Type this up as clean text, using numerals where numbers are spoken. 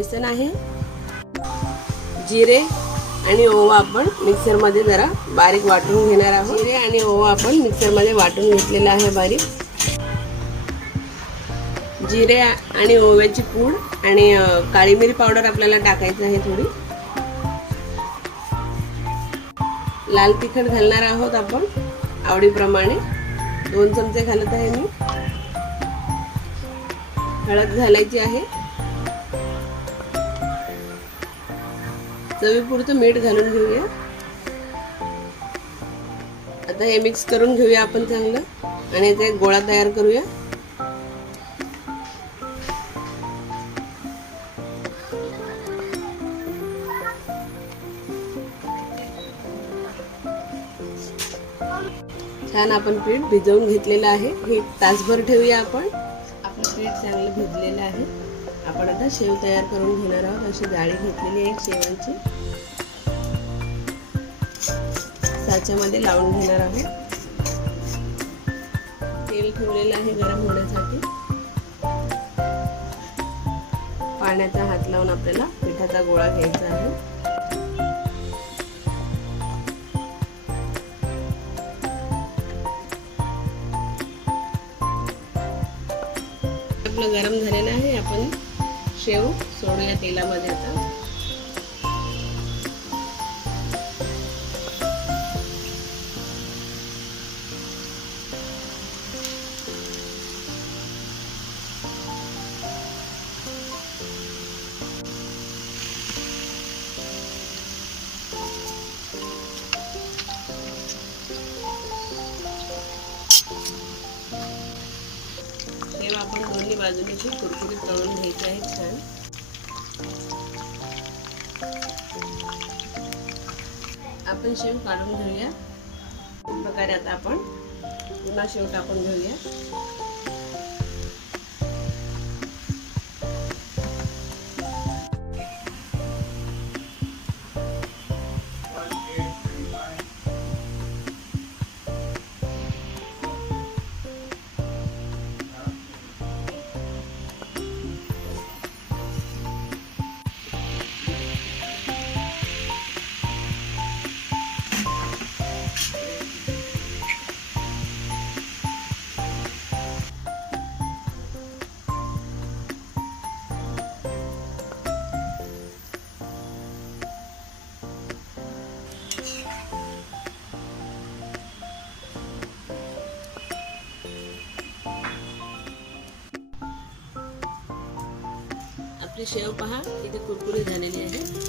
बेसन आहे, जिरे आणि ओवा आपण मिक्सरमध्ये जरा बारीक वाटून घेणार आहोत. जिरे आणि ओवा आपण मिक्सरमध्ये वाटून घेतलेला आहे बारीक. जिरे आणि ओव्याची पूड आणि काळी मिरी पावडर आपल्याला टाकायचं आहे थोडी. लाल तिखट घालणार आहोत आपण आवडीप्रमाणे. 2 चमचे घालत आहे मी. हळद घालायची आहे. चवीपुरतं मीठ घालून घेऊया. आता हे मिक्स करून घेऊया आपण चांगलं आणि याचा एक गोळा तयार करूया. छान आपण पीठ भिजवून घेतलेलं आहे. हे तासभर ठेवूया आपण. आपलं पीठ चांगलं भिजलेलं आहे. आपण आता शेव तयार करून घेणार आहोत. अशी जाळी घेतलेली आहे शेवांची. साच्यामध्ये लावून घेणार आहोत. तेल ठेवलेलं आहे गरम होण्यासाठी. पाण्याचा हात लावून आपल्याला पिठाचा गोळा घ्यायचा आहे. आपलं गरम झालेलं आहे. आपण शेव सोडूया तेलामध्ये आता. शेव आपण दोन्ही बाजूने कुरकुरीत तळून घ्यायचे आहे छान. आपण शेव काढून घेऊया. अशा प्रकारे आता आपण पुन्हा शेव टाकून घेऊया. आपली शेव पहा किती कुरकुरीत झालेली आहे.